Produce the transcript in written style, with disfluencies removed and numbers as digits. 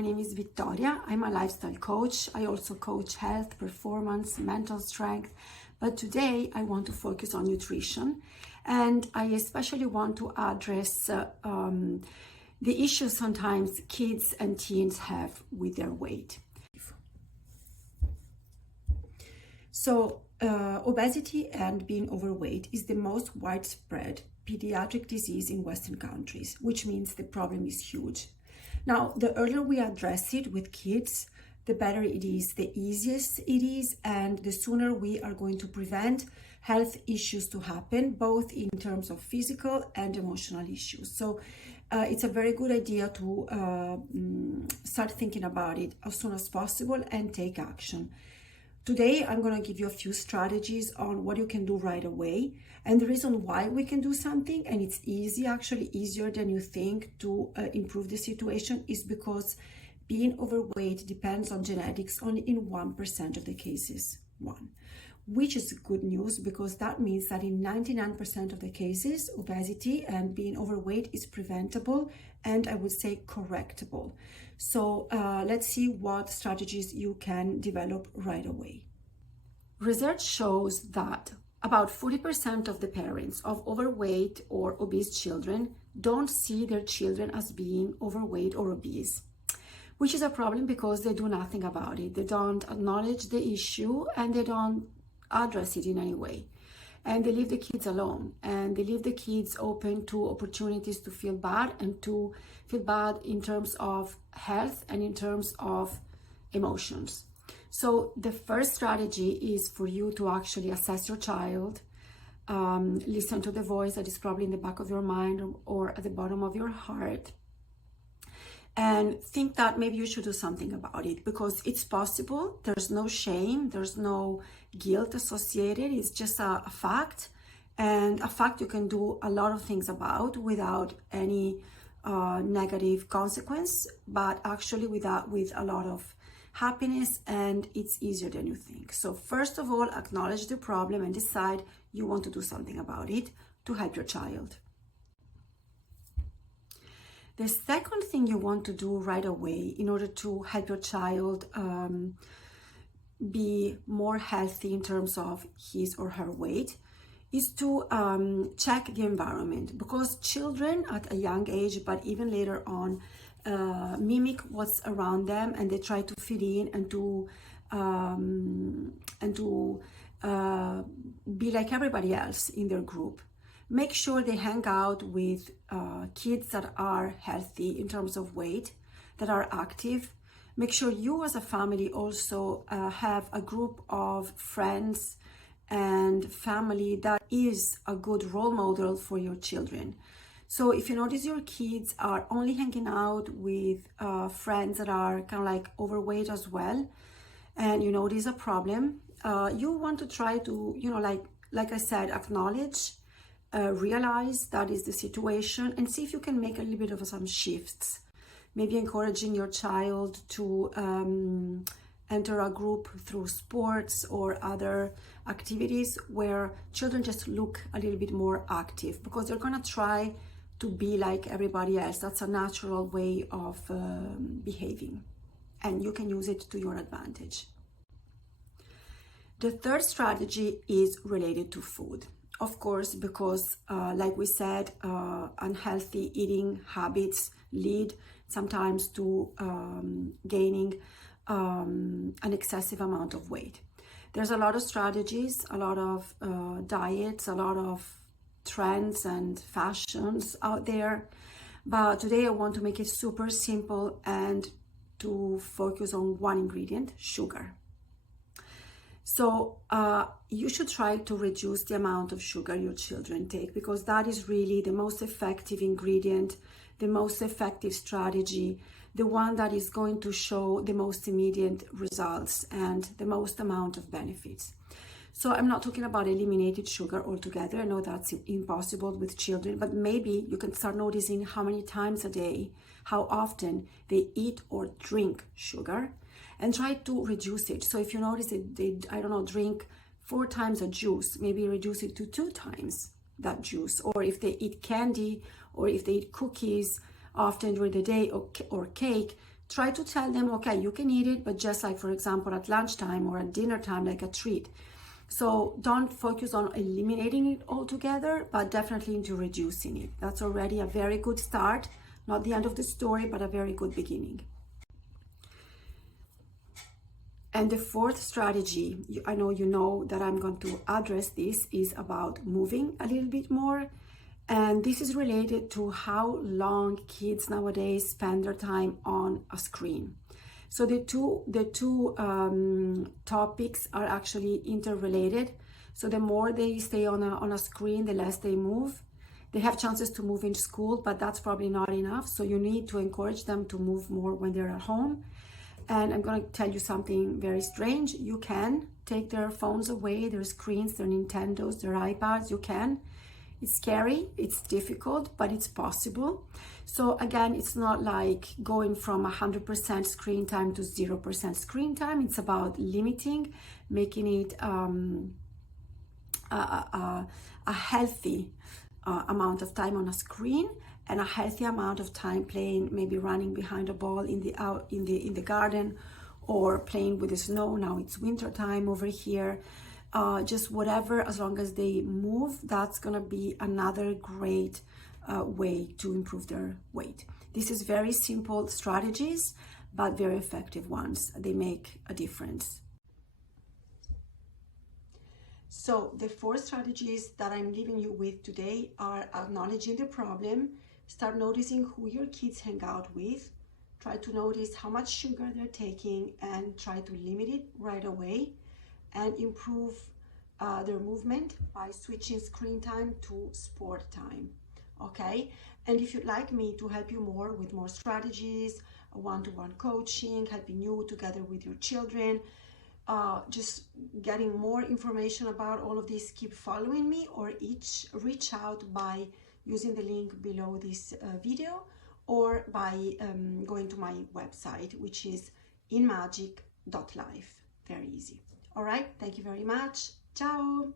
my name is Vittoria. I'm a lifestyle coach. I also coach health, performance, mental strength. But today I want to focus on nutrition, and I especially want to address the issues sometimes kids and teens have with their weight. So obesity and being overweight is the most widespread pediatric disease in Western countries, which means the problem is huge. Now, the earlier we address it with kids, the better it is, the easiest it is, and the sooner we are going to prevent health issues to happen, both in terms of physical and emotional issues. So it's a very good idea to start thinking about it as soon as possible and take action. Today, I'm going to give you a few strategies on what you can do right away, and the reason why we can do something, and it's easy, actually easier than you think, to improve the situation is because being overweight depends on genetics only in 1% of the cases, which is good news because that means that in 99% of the cases, obesity and being overweight is preventable and I would say correctable. So let's see what strategies you can develop right away. Research shows that about 40% of the parents of overweight or obese children don't see their children as being overweight or obese, which is a problem because they do nothing about it. They don't acknowledge the issue and they don't address it in any way. And they leave the kids alone, and they leave the kids open to opportunities to feel bad, and to feel bad in terms of health and in terms of emotions. So the first strategy is for you to actually assess your child, listen to the voice that is probably in the back of your mind or at the bottom of your heart, and think that maybe you should do something about it because it's possible. There's no shame, there's no guilt associated. It's just a fact, and a fact you can do a lot of things about without any negative consequence, but actually with a lot of happiness, and it's easier than you think. So first of all, acknowledge the problem and decide you want to do something about it to help your child. The second thing you want to do right away in order to help your child be more healthy in terms of his or her weight is to check the environment, because children at a young age, but even later on, mimic what's around them, and they try to fit in and to be like everybody else in their group. Make sure they hang out with kids that are healthy in terms of weight, that are active. Make sure you as a family also have a group of friends and family that is a good role model for your children. So if you notice your kids are only hanging out with friends that are kind of like overweight as well, and you notice a problem, you want to try to, like I said, acknowledge, realize that is the situation, and see if you can make a little bit of some shifts. Maybe encouraging your child to enter a group through sports or other activities where children just look a little bit more active, because they're going to try to be like everybody else. That's a natural way of behaving, and you can use it to your advantage. The third strategy is related to food. Of course, because like we said, unhealthy eating habits lead sometimes to gaining an excessive amount of weight. There's a lot of strategies, a lot of diets, a lot of trends and fashions out there. But today I want to make it super simple and to focus on one ingredient: sugar. So you should try to reduce the amount of sugar your children take, because that is really the most effective ingredient, the most effective strategy, the one that is going to show the most immediate results and the most amount of benefits. So I'm not talking about eliminating sugar altogether. I know that's impossible with children, but maybe you can start noticing how many times a day, how often they eat or drink sugar, and try to reduce it. So if you notice that they, drink 4 times a juice, maybe reduce it to 2 times that juice. Or if they eat candy or if they eat cookies often during the day or cake, try to tell them, okay, you can eat it, but just like, for example, at lunchtime or at dinner time, like a treat. So don't focus on eliminating it altogether, but definitely into reducing it. That's already a very good start. Not the end of the story, but a very good beginning. And the fourth strategy, I know you know that I'm going to address this, is about moving a little bit more. And this is related to how long kids nowadays spend their time on a screen. So the two topics are actually interrelated. So the more they stay on a screen, the less they move. They have chances to move in school, but that's probably not enough. So you need to encourage them to move more when they're at home. And I'm going to tell you something very strange. You can take their phones away, their screens, their Nintendos, their iPads. You can. It's scary, it's difficult, but it's possible. So again, it's not like going from 100% screen time to 0% screen time. It's about limiting, making it a healthy amount of time on a screen, and a healthy amount of time playing, maybe running behind a ball in the garden, or playing with the snow. Now it's winter time over here. Just whatever, as long as they move, that's gonna be another great way to improve their weight. This is very simple strategies, but very effective ones. They make a difference. So the four strategies that I'm leaving you with today are acknowledging the problem, start noticing who your kids hang out with, try to notice how much sugar they're taking and try to limit it right away, and improve their movement by switching screen time to sport time. Okay, and if you'd like me to help you more with more strategies, one-to-one coaching, helping you together with your children, just getting more information about all of this, keep following me, or reach out by using the link below this video, or by going to my website, which is InMagic.life. Very easy. All right, thank you very much. Ciao.